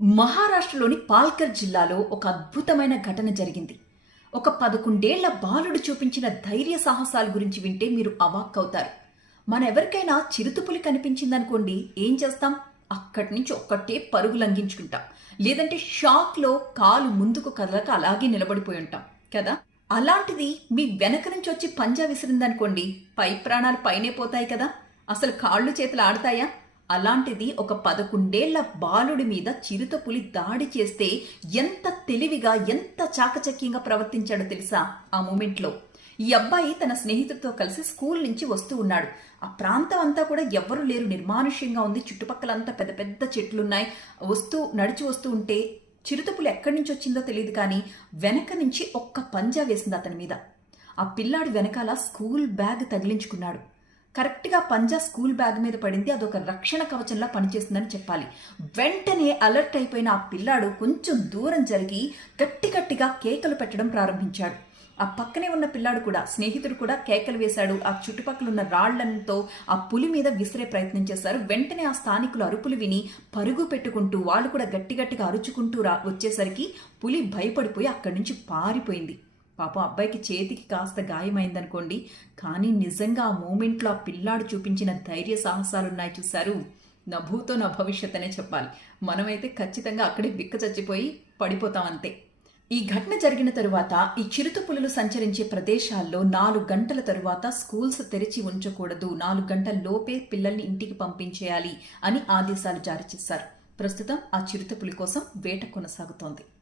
మహారాష్ట్రలోని పాల్కర్ జిల్లాలో ఒక అద్భుతమైన ఘటన జరిగింది. ఒక 11 ఏళ్ల బాలుడు చూపించిన ధైర్య సాహసాల గురించి వింటే మీరు అవాక్కవుతారు. మనెవరికైనా చిరుతపులి కనిపించిందనుకోండి, ఏం చేస్తాం? అక్కడి నుంచి ఒక్కటే పరుగు లంఘించుకుంటాం. లేదంటే షాక్లో కాలు ముందుకు కదలక అలాగే నిలబడిపోయి ఉంటాం కదా. అలాంటిది మీ వెనక నుంచి వచ్చి పంజా విసిరిందనుకోండి, పై ప్రాణాలు పైనే పోతాయి కదా. అసలు కాళ్ళు చేతులు ఆడతాయా? అలాంటిది ఒక 11 ఏళ్ల బాలుడి మీద చిరుతపులి దాడి చేస్తే ఎంత తెలివిగా, ఎంత చాకచక్యంగా ప్రవర్తించాడో తెలుసా ఆ మూమెంట్లో. ఈ అబ్బాయి తన స్నేహితుడితో కలిసి స్కూల్ నుంచి వస్తూ ఉన్నాడు. ఆ ప్రాంతం అంతా కూడా ఎవ్వరూ లేరు, నిర్మానుష్యంగా ఉంది. చుట్టుపక్కలంతా పెద్ద పెద్ద చెట్లున్నాయి. నడిచి వస్తూ ఉంటే చిరుతపులి ఎక్కడి నుంచి వచ్చిందో తెలియదు, కానీ వెనక నుంచి ఒక్క పంజా వేసింది అతని మీద. ఆ పిల్లాడు వెనకాల స్కూల్ బ్యాగ్ తగిలించుకున్నాడు. కరెక్ట్గా పంజా స్కూల్ బ్యాగ్ మీద పడింది. అదొక రక్షణ కవచంలా పనిచేస్తుందని చెప్పాలి. వెంటనే అలర్ట్ అయిపోయిన ఆ పిల్లాడు కొంచెం దూరం జరిగి గట్టిగా కేకలు పెట్టడం ప్రారంభించాడు. ఆ పక్కనే ఉన్న పిల్లాడు కూడా, స్నేహితుడు కూడా కేకలు వేశాడు. ఆ చుట్టుపక్కల ఉన్న రాళ్లతో ఆ పులి మీద విసిరే ప్రయత్నం చేశారు. వెంటనే ఆ స్థానికులు అరుపులు విని పరుగు పెట్టుకుంటూ వాళ్ళు కూడా గట్టిగా అరుచుకుంటూ వచ్చేసరికి పులి భయపడిపోయి అక్కడి నుంచి పారిపోయింది. పాపం అబ్బాయికి చేతికి కాస్త గాయమైందనుకోండి, కానీ నిజంగా ఆ మూమెంట్లో ఆ పిల్లాడు చూపించిన ధైర్య సాహసాలున్నాయి చూశారు. నా భూతో నా భవిష్యత్ అనే చెప్పాలి. మనమైతే ఖచ్చితంగా అక్కడే బిక్క చచ్చిపోయి పడిపోతాం అంతే. ఈ ఘటన జరిగిన తరువాత ఈ చిరుతపులులు సంచరించే ప్రదేశాల్లో 4 గంటల తరువాత స్కూల్స్ తెరిచి ఉంచకూడదు, 4 గంటల లోపే పిల్లల్ని ఇంటికి పంపించేయాలి అని ఆదేశాలు జారీ చేశారు. ప్రస్తుతం ఆ చిరుతపులి కోసం వేట కొనసాగుతోంది.